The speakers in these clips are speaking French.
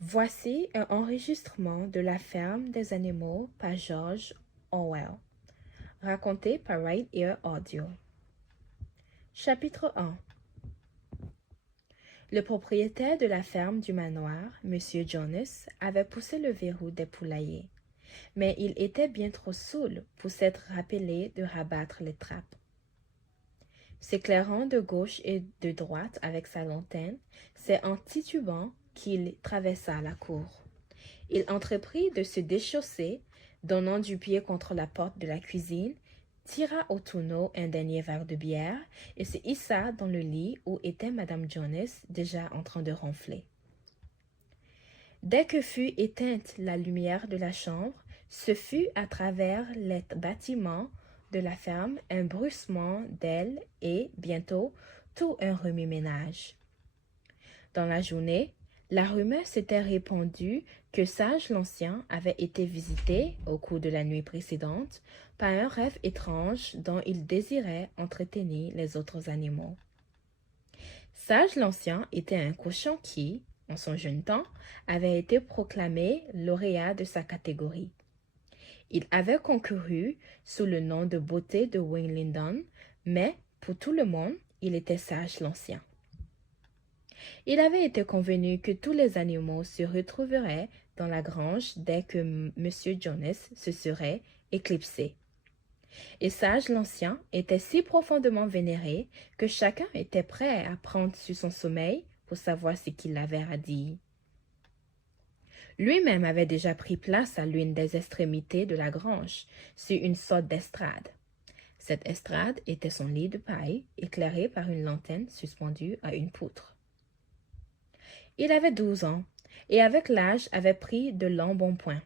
Voici un enregistrement de La ferme des animaux par George Orwell, raconté par Right Ear Audio. Chapitre 1. Le propriétaire de la ferme du manoir, M. Jonas, avait poussé le verrou des poulaillers, mais il était bien trop saoul pour s'être rappelé de rabattre les trappes. S'éclairant de gauche et de droite avec sa lanterne, c'est en titubant qu'il traversa la cour. Il entreprit de se déchausser, donnant du pied contre la porte de la cuisine, tira au tonneau un dernier verre de bière et se hissa dans le lit où était Madame Jonas déjà en train de ronfler. Dès que fut éteinte la lumière de la chambre, ce fut à travers les bâtiments de la ferme un bruissement d'ailes et, bientôt, tout un remue-ménage. Dans la journée, la rumeur s'était répandue que Sage l'Ancien avait été visité, au cours de la nuit précédente, par un rêve étrange dont il désirait entretenir les autres animaux. Sage l'Ancien était un cochon qui, en son jeune temps, avait été proclamé lauréat de sa catégorie. Il avait concouru sous le nom de beauté de Winglingdon, mais, pour tout le monde, il était Sage l'Ancien. Il avait été convenu que tous les animaux se retrouveraient dans la grange dès que M. Jonas se serait éclipsé. Et Sage l'Ancien était si profondément vénéré que chacun était prêt à prendre sur son sommeil pour savoir ce qu'il avait à dire. Lui-même avait déjà pris place à l'une des extrémités de la grange, sur une sorte d'estrade. Cette estrade était son lit de paille, éclairé par une lanterne suspendue à une poutre. Il avait 12 ans, et avec l'âge avait pris de l'embonpoint.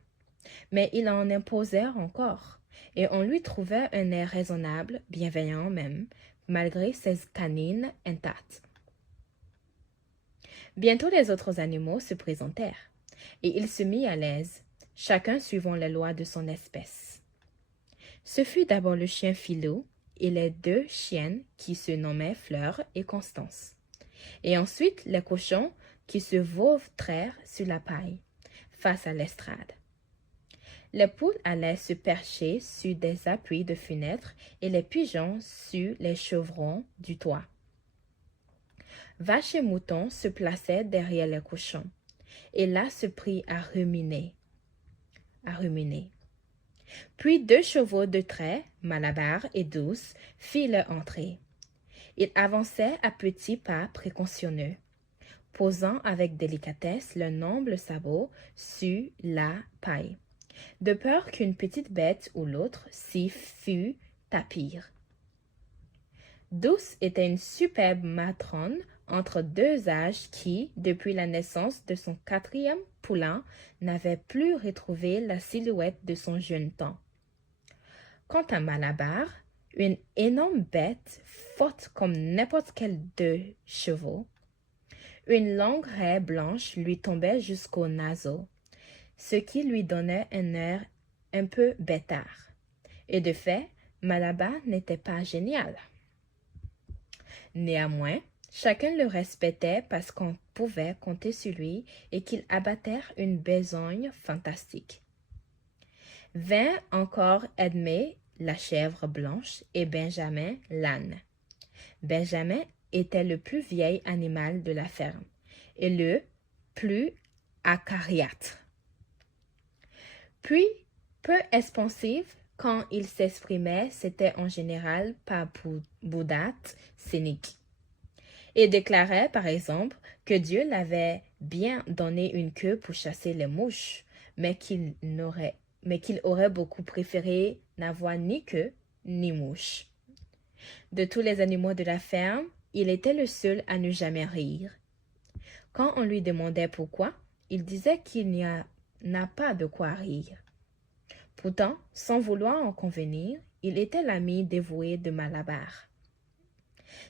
Mais il en imposait encore, et on lui trouvait un air raisonnable, bienveillant même, malgré ses canines intactes. Bientôt les autres animaux se présentèrent, et il se mit à l'aise, chacun suivant les lois de son espèce. Ce fut d'abord le chien Philo et les 2 chiennes qui se nommaient Fleur et Constance, et ensuite les cochons qui se vautrèrent sur la paille, face à l'estrade. Les poules allaient se percher sur des appuis de fenêtres et les pigeons sur les chevrons du toit. Vaches et moutons se plaçaient derrière les cochons, et là se prit à ruminer. Puis 2 chevaux de trait, Malabar et Douce, firent leur entrée. Ils avançaient à petits pas précautionneux, posant avec délicatesse leurs nobles sabots sur la paille, de peur qu'une petite bête ou l'autre s'y fût tapir. Douce était une superbe matrone entre 2 âges qui, depuis la naissance de son 4e poulain, n'avait plus retrouvé la silhouette de son jeune temps. Quant à Malabar, une énorme bête, forte comme n'importe quel 2 chevaux, une longue raie blanche lui tombait jusqu'aux naseaux, ce qui lui donnait un air un peu bêtard. Et de fait, Malabar n'était pas génial. Néanmoins, chacun le respectait parce qu'on pouvait compter sur lui et qu'il abattait une besogne fantastique. Vint encore Edmé, la chèvre blanche, et Benjamin, l'âne. Benjamin était le plus vieil animal de la ferme et le plus acariâtre. Puis, peu expansif, quand il s'exprimait, c'était en général par boudade cynique, et déclarait, par exemple, que Dieu l'avait bien donné une queue pour chasser les mouches, mais qu'il aurait beaucoup préféré n'avoir ni queue ni mouche. De tous les animaux de la ferme, il était le seul à ne jamais rire. Quand on lui demandait pourquoi, il disait qu'il n'y n'a pas de quoi rire. Pourtant, sans vouloir en convenir, il était l'ami dévoué de Malabar.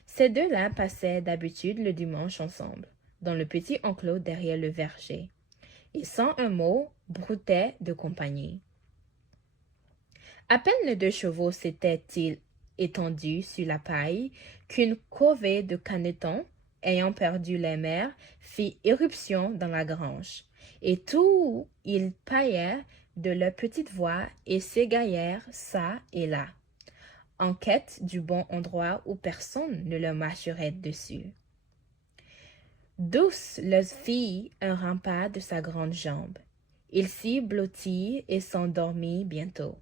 Ces 2-là passaient d'habitude le dimanche ensemble, dans le petit enclos derrière le verger, et sans un mot, broutaient de compagnie. À peine les deux chevaux s'étaient-ils étendus sur la paille qu'une corvée de canetons, ayant perdu les mères, fit éruption dans la grange. Et tous ils paillaient de leurs petites voix et s'égaillèrent çà et là, en quête du bon endroit où personne ne leur marcherait dessus. Douce leur fit un rempart de sa grande jambe. Il s'y blottit et s'endormit bientôt.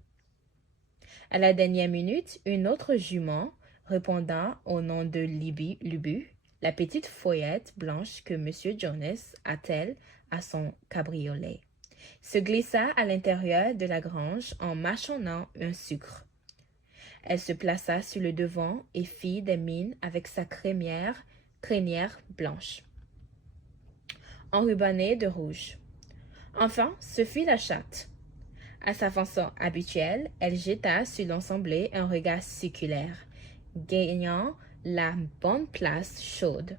À la dernière minute, une autre jument, répondant au nom de Lubu, la petite fouillette blanche que M. Jonas attelle à son cabriolet, se glissa à l'intérieur de la grange en mâchonnant un sucre. Elle se plaça sur le devant et fit des mines avec sa crinière blanche, enrubannée de rouge. Enfin, ce fut la chatte. À sa façon habituelle, elle jeta sur l'ensemble un regard circulaire, gagnant la bonne place chaude.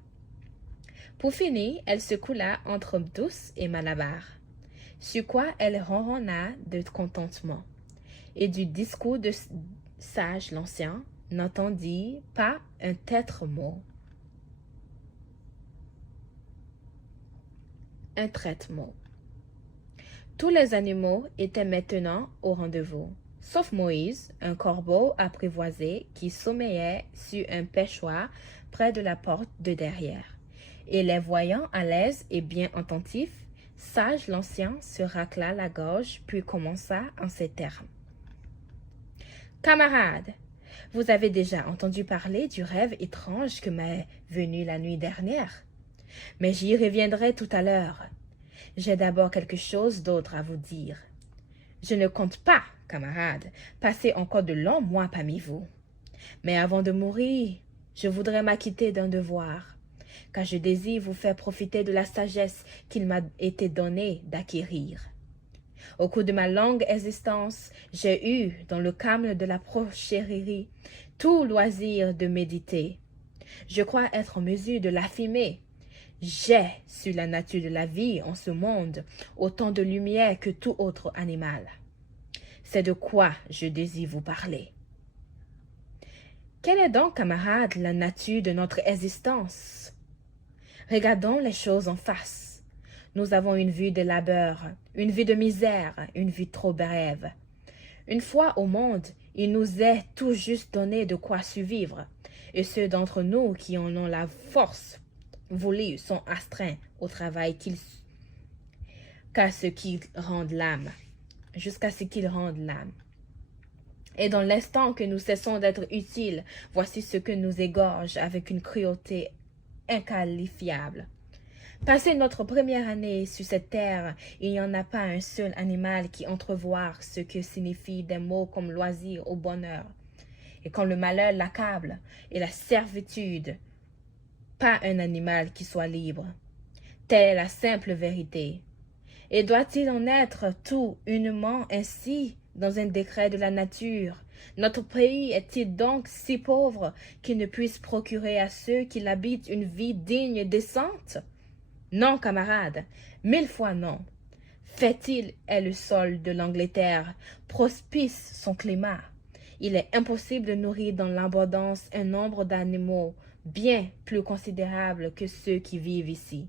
Pour finir, elle se coula entre Douce et Malabar, sur quoi elle ronronna de contentement, et du discours de sage l'ancien n'entendit pas un traître mot. Un traître-mot. Tous les animaux étaient maintenant au rendez-vous, sauf Moïse, un corbeau apprivoisé qui sommeillait sur un perchoir près de la porte de derrière. Et les voyant à l'aise et bien attentifs, Sage l'ancien se racla la gorge puis commença en ces termes. « Camarades, vous avez déjà entendu parler du rêve étrange que m'est venu la nuit dernière, mais j'y reviendrai tout à l'heure. J'ai d'abord quelque chose d'autre à vous dire. Je ne compte pas, camarades, passer encore de longs mois parmi vous. Mais avant de mourir, je voudrais m'acquitter d'un devoir, car je désire vous faire profiter de la sagesse qu'il m'a été donné d'acquérir. Au cours de ma longue existence, j'ai eu, dans le calme de la prochairerie, tout loisir de méditer. Je crois être en mesure de l'affirmer. J'ai sur la nature de la vie en ce monde autant de lumière que tout autre animal. C'est de quoi je désire vous parler. Quelle est donc, camarades, la nature de notre existence? Regardons les choses en face. Nous avons une vie de labeur, une vie de misère, une vie trop brève. Une fois au monde, il nous est tout juste donné de quoi survivre, et ceux d'entre nous qui en ont la force voulus sont astreints au travail jusqu'à ce qu'ils rendent l'âme. Et dans l'instant que nous cessons d'être utiles, voici ce que nous égorge avec une cruauté inqualifiable. Passé notre première année sur cette terre, il n'y en a pas un seul animal qui entrevoie ce que signifient des mots comme loisir ou bonheur. Et quand le malheur l'accable et la servitude, pas un animal qui soit libre. Telle est la simple vérité. Et doit-il en être tout uniquement ainsi dans un décret de la nature? Notre pays est-il donc si pauvre qu'il ne puisse procurer à ceux qui l'habitent une vie digne et décente? Non, camarades, 1000 fois non. Fertile est le sol de l'Angleterre, propice son climat. Il est impossible de nourrir dans l'abondance un nombre d'animaux bien plus considérable que ceux qui vivent ici.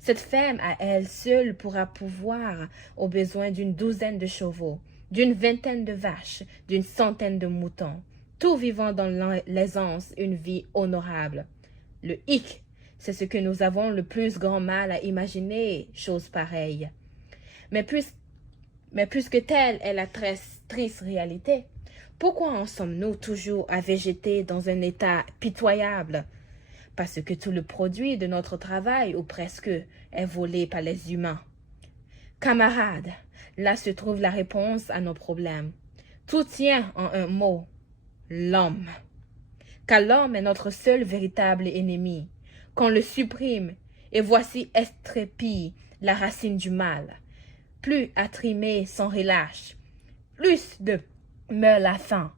Cette ferme à elle seule pourra pourvoir aux besoins d'une douzaine de chevaux, d'une vingtaine de vaches, d'une centaine de moutons, tout vivant dans l'aisance une vie honorable. Le hic, c'est ce que nous avons le plus grand mal à imaginer, chose pareille. Mais puisque telle est la triste réalité, pourquoi en sommes-nous toujours à végéter dans un état pitoyable? Parce que tout le produit de notre travail, ou presque, est volé par les humains. Camarades, là se trouve la réponse à nos problèmes. Tout tient en un mot, l'homme. Car l'homme est notre seul véritable ennemi. Qu'on le supprime, et voici estrépille la racine du mal. Plus à trimer sans relâche, plus de meurt la faim.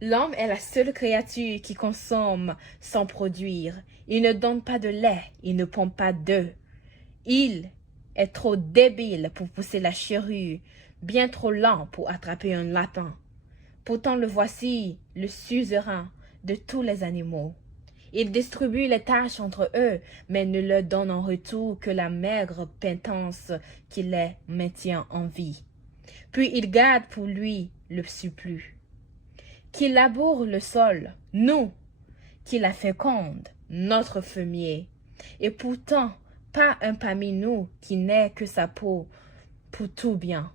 L'homme est la seule créature qui consomme sans produire. Il ne donne pas de lait, il ne pompe pas d'œufs. Il est trop débile pour pousser la charrue, bien trop lent pour attraper un lapin. Pourtant le voici, le suzerain de tous les animaux. Il distribue les tâches entre eux, mais ne leur donne en retour que la maigre pétence qui les maintient en vie. Puis il garde pour lui le surplus. Qui laboure le sol, nous, qui la féconde, notre fumier. Et pourtant, pas un parmi nous qui n'ait que sa peau pour tout bien.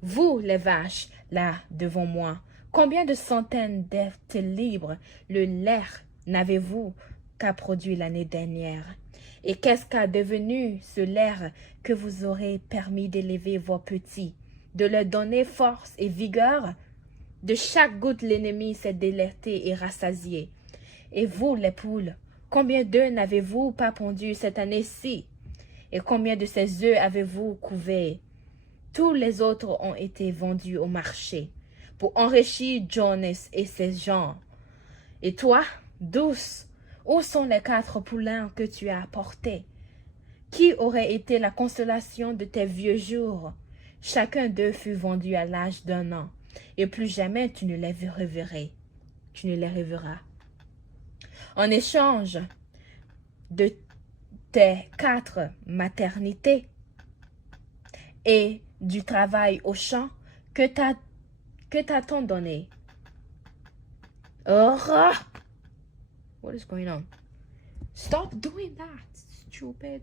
Vous, les vaches, là, devant moi, combien de centaines d'êtres libres le lair n'avez-vous qu'à produire l'année dernière? Et qu'est-ce qu'a devenu ce lair que vous aurez permis d'élever vos petits, de leur donner force et vigueur? De chaque goutte l'ennemi s'est délecté et rassasié. Et vous, les poules, combien d'œufs n'avez-vous pas pondus cette année-ci? Et combien de ces œufs avez-vous couverts? Tous les autres ont été vendus au marché pour enrichir Jonas et ses gens. Et toi, douce, où sont les 4 poulains que tu as apportés? Qui aurait été la consolation de tes vieux jours? Chacun d'eux fut vendu à l'âge d'1 an, et plus jamais tu ne les reverras. Tu ne les reverras. En échange de tes 4 maternités et du travail au champ, que t'a-t-on donné? Oh! What is going on? Stop doing that, stupid.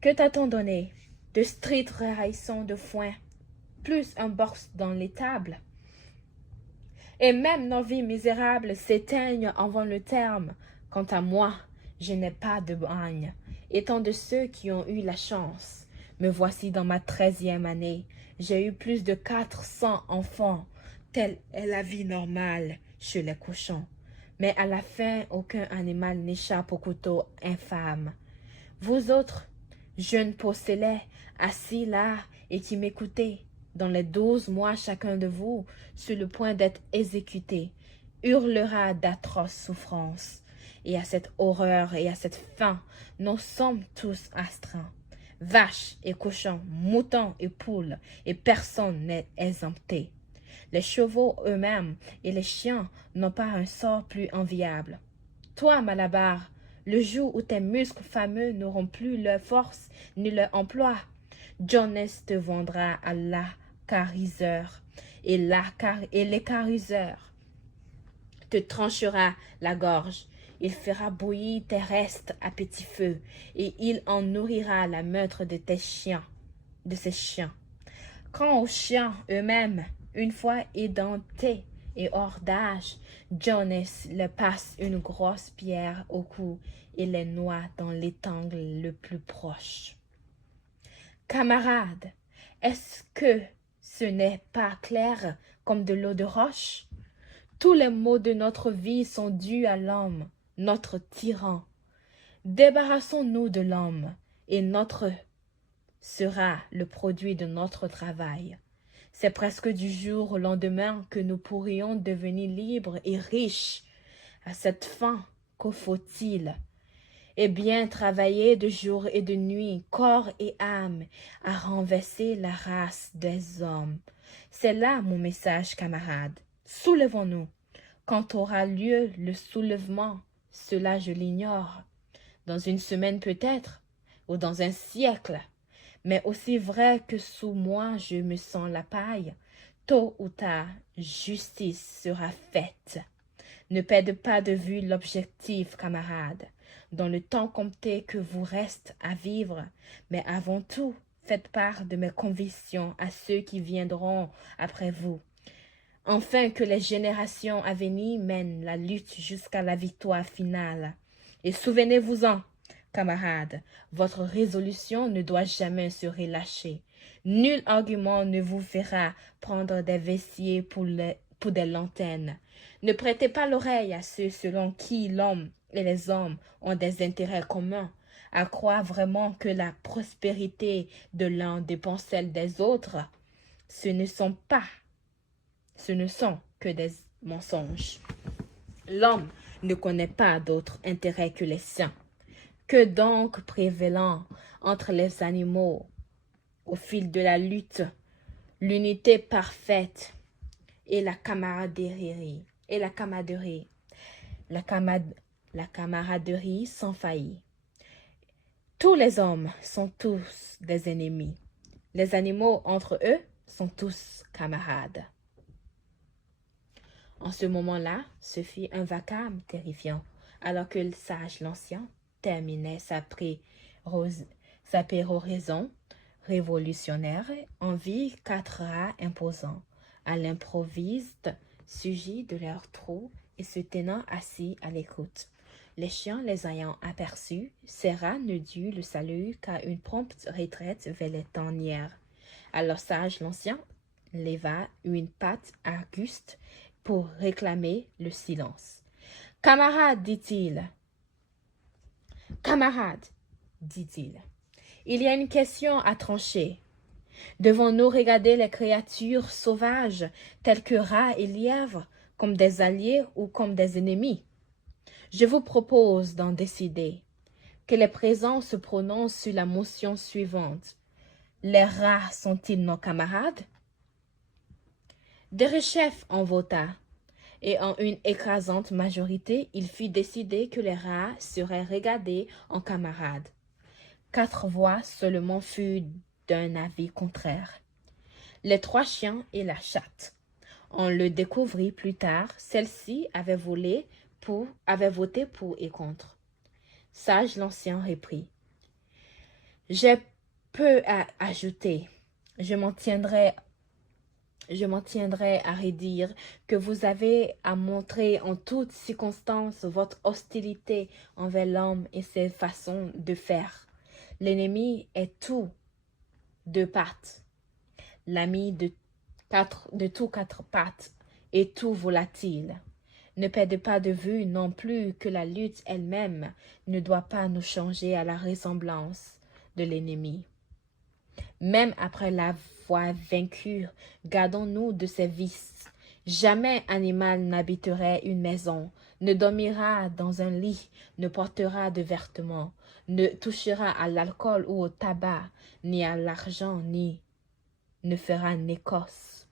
Que t'a-t-on donné? De streets raissons de foin, plus un box dans l'étable. Et même nos vies misérables s'éteignent avant le terme. Quant à moi, je n'ai pas de bagne, étant de ceux qui ont eu la chance. Me voici dans ma 13e année. J'ai eu plus de 400 enfants. Telle est la vie normale chez les cochons. Mais à la fin, aucun animal n'échappe au couteau infâme. Vous autres, jeunes possédés, assis là et qui m'écoutez, dans les 12 mois chacun de vous, sur le point d'être exécuté, hurlera d'atroces souffrances. Et à cette horreur et à cette faim, nous sommes tous astreints. Vaches et cochons, moutons et poules, et personne n'est exempté. Les chevaux eux-mêmes et les chiens n'ont pas un sort plus enviable. Toi, Malabar, le jour où tes muscles fameux n'auront plus leur force ni leur emploi, Jonas te vendra à l'acariseur, et l'écariseur te tranchera la gorge. Il fera bouillir tes restes à petit feu, et il en nourrira la meurtre de tes chiens, de ses chiens. Quant aux chiens eux-mêmes, une fois édentés et hors d'âge, Jonas leur passe une grosse pierre au cou et les noie dans l'étang le plus proche. Camarades, est-ce que ce n'est pas clair comme de l'eau de roche? Tous les maux de notre vie sont dus à l'homme, notre tyran. Débarrassons-nous de l'homme, et notre sera le produit de notre travail. C'est presque du jour au lendemain que nous pourrions devenir libres et riches. À cette fin, que faut-il? Et bien travailler de jour et de nuit, corps et âme, à renverser la race des hommes. C'est là mon message, camarades. Soulevons-nous. Quand aura lieu le soulèvement, cela je l'ignore. Dans une semaine peut-être, ou dans un siècle. Mais aussi vrai que sous moi je me sens la paille, tôt ou tard, justice sera faite. Ne perdez pas de vue l'objectif, camarades. Dans le temps compté que vous reste à vivre, mais avant tout, faites part de mes convictions à ceux qui viendront après vous. Enfin que les générations à venir mènent la lutte jusqu'à la victoire finale. Et souvenez-vous-en, camarades, votre résolution ne doit jamais se relâcher. Nul argument ne vous fera prendre des vessiers pour des lanternes. Ne prêtez pas l'oreille à ceux selon qui l'homme et les hommes ont des intérêts communs, à croire vraiment que la prospérité de l'un dépend celle des autres. Ce ne sont que des mensonges. L'homme ne connaît pas d'autre intérêt que les siens. Que donc prévalant entre les animaux au fil de la lutte, l'unité parfaite et la camaraderie, la, camad- la camaraderie sans faillir. Tous les hommes sont tous des ennemis. Les animaux entre eux sont tous camarades. En ce moment-là, se fit un vacarme terrifiant, alors que le sage l'ancien terminait sa péroraison révolutionnaire en vit 4 rats imposants, à l'improviste surgis de leur trou et se tenant assis à l'écoute. Les chiens les ayant aperçus, ces rats ne durent le salut qu'à une prompte retraite vers les tanières. Alors sage l'ancien leva une patte auguste pour réclamer le silence. Camarade, dit-il. Camarade, dit-il. Il y a une question à trancher. Devons-nous regarder les créatures sauvages telles que rats et lièvres comme des alliés ou comme des ennemis? Je vous propose d'en décider. Que les présents se prononcent sur la motion suivante. Les rats sont-ils nos camarades? Derechef en vota, et en une écrasante majorité, il fut décidé que les rats seraient regardés en camarades. 4 voix seulement furent d'un avis contraire. Les 3 chiens et la chatte. On le découvrit plus tard, celle-ci avait voté pour et contre. Sage l'ancien reprit. J'ai peu à ajouter. Je m'en tiendrai à redire que vous avez à montrer en toutes circonstances votre hostilité envers l'homme et ses façons de faire. L'ennemi est tout de pattes, l'ami de tout 4 pattes et tout volatile. Ne perdez pas de vue non plus que la lutte elle-même ne doit pas nous changer à la ressemblance de l'ennemi. Même après l'avoir vaincu, gardons-nous de ses vices. Jamais animal n'habiterait une maison, ne dormira dans un lit, ne portera de vêtements, ne touchera à l'alcool ou au tabac, ni à l'argent, ni ne fera négoce.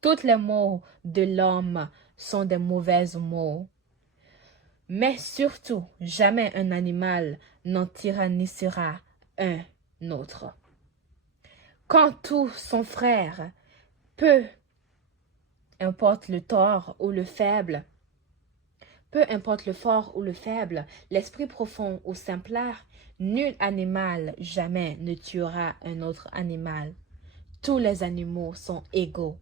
Tous les maux de l'homme sont des mauvais maux. Mais surtout, jamais un animal n'en tyrannisera un autre. Quand tous sont frères, peu importe le tort ou le faible, peu importe le fort ou le faible, l'esprit profond ou simplard, nul animal jamais ne tuera un autre animal. Tous les animaux sont égaux.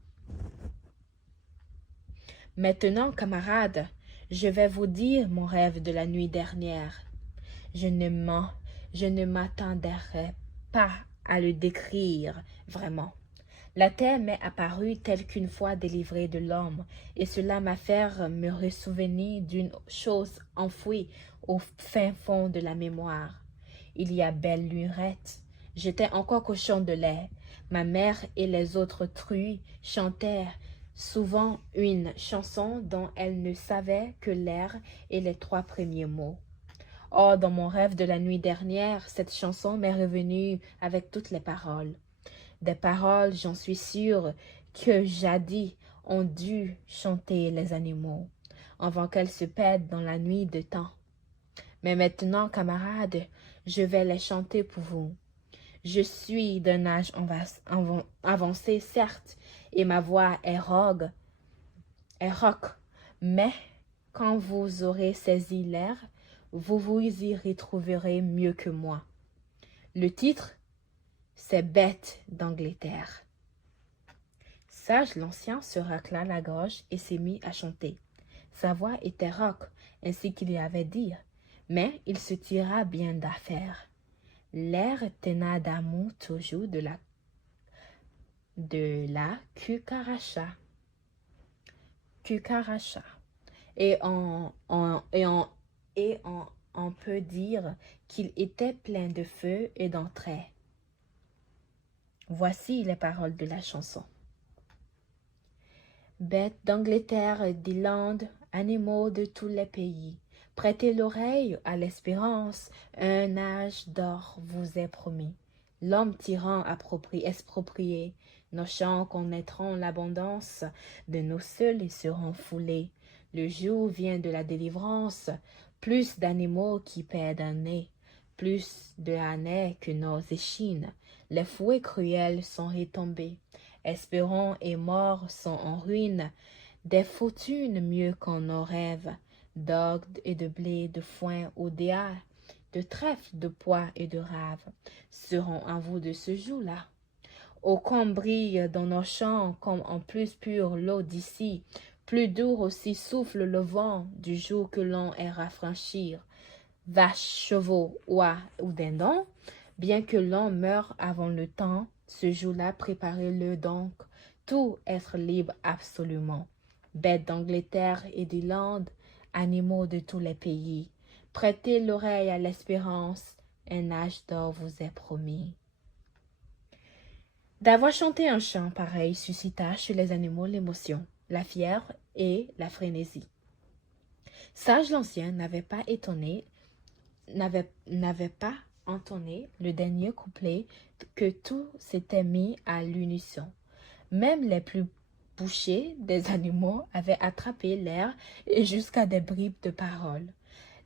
Maintenant, camarades, je vais vous dire mon rêve de la nuit dernière. Je ne m'attendrai pas à le décrire vraiment. La terre m'est apparue telle qu'une fois délivrée de l'homme, et cela m'a fait me ressouvenir d'une chose enfouie au fin fond de la mémoire. Il y a belle lurette, j'étais encore cochon de lait. Ma mère et les autres truies chantèrent souvent une chanson dont elles ne savaient que l'air et les 3 premiers mots. Or, dans mon rêve de la nuit dernière, cette chanson m'est revenue avec toutes les paroles. Des paroles, j'en suis sûre, que jadis ont dû chanter les animaux, avant qu'elles se perdent dans la nuit de temps. Mais maintenant, camarades, je vais les chanter pour vous. Je suis d'un âge avancé, certes, et ma voix est rauque, mais quand vous aurez saisi l'air, vous vous y retrouverez mieux que moi. Le titre, c'est Bête d'Angleterre. Sage l'ancien se racla la gorge et s'est mis à chanter. Sa voix était rauque, ainsi qu'il y avait dire, mais il se tira bien d'affaire. L'air tenait d'amour toujours de la cucaracha. Et on peut dire qu'il était plein de feu et d'entrain. Voici les paroles de la chanson. Bêtes d'Angleterre, d'Irlande, animaux de tous les pays, Prêtez l'oreille à l'espérance, un âge d'or vous est promis. L'homme tyran exproprié, nos champs connaîtront l'abondance, de nos seuls ils seront foulés. Le jour vient de la délivrance, plus d'animaux qui perdent un nez, plus de années que nos échines. Les fouets cruels sont retombés, espérons et morts sont en ruine, des fortunes mieux qu'en nos rêves, d'orgue et de blé, de foin ou d'éa, de trèfle, de pois et de rave, seront à vous de ce jour-là. Ô qu'on brille dans nos champs comme en plus pure l'eau d'ici, plus dur aussi souffle le vent du jour que l'on est rafraîchir. Vaches, chevaux, oies ou dindons, bien que l'on meure avant le temps, ce jour-là préparez-le donc, tout être libre absolument. Bêtes d'Angleterre et d'Irlande, animaux de tous les pays, prêtez l'oreille à l'espérance, un âge d'or vous est promis. D'avoir chanté un chant pareil suscita chez les animaux l'émotion, la fièvre et la frénésie. Sage l'Ancien n'avait pas entonné le dernier couplet que tout s'était mis à l'unisson. Même les plus bouchés des animaux avaient attrapé l'air et jusqu'à des bribes de paroles.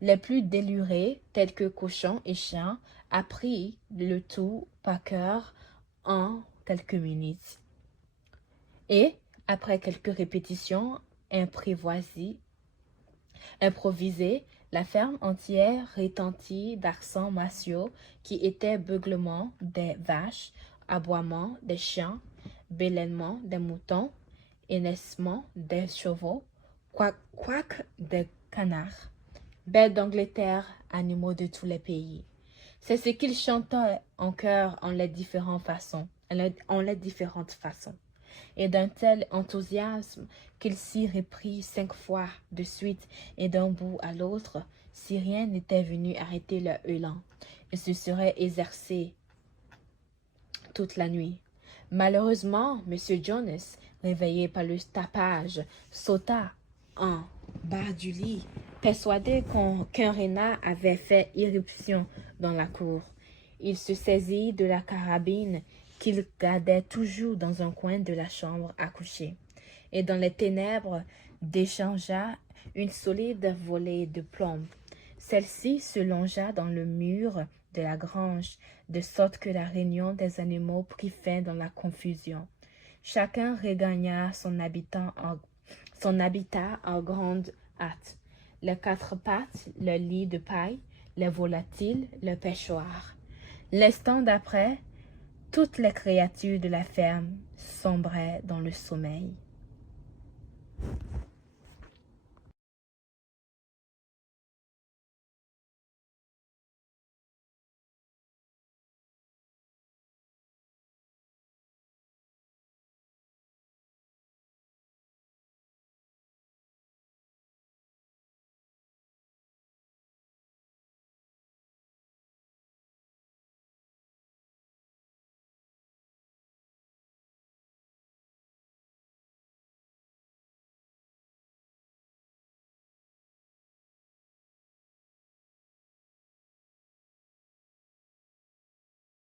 Les plus délurés, tels que cochons et chiens, apprirent le tout par cœur en quelques minutes. Et, après quelques répétitions improvisées, la ferme entière retentit d'accents martiaux qui étaient beuglements des vaches, aboiements des chiens, bêlements des moutons, hennissements des chevaux, quack des canards, bêtes d'Angleterre, animaux de tous les pays. C'est ce qu'ils chantaient en chœur en les différentes façons. Et d'un tel enthousiasme qu'il s'y reprit 5 fois de suite, et d'un bout à l'autre, si rien n'était venu arrêter leur élan, ils se seraient exercés toute la nuit. Malheureusement, M. Jonas, réveillé par le tapage, sauta en bas du lit, persuadé qu'un renard avait fait irruption dans la cour. Il se saisit de la carabine qu'il gardait toujours dans un coin de la chambre à coucher, et dans les ténèbres déchargea une solide volée de plomb. Celle-ci se longea dans le mur de la grange, de sorte que la réunion des animaux prit fin dans la confusion. Chacun regagna son habitat en grande hâte. Les 4 pattes, le lit de paille, les volatiles, le pêchoir. L'instant d'après, toutes les créatures de la ferme sombraient dans le sommeil.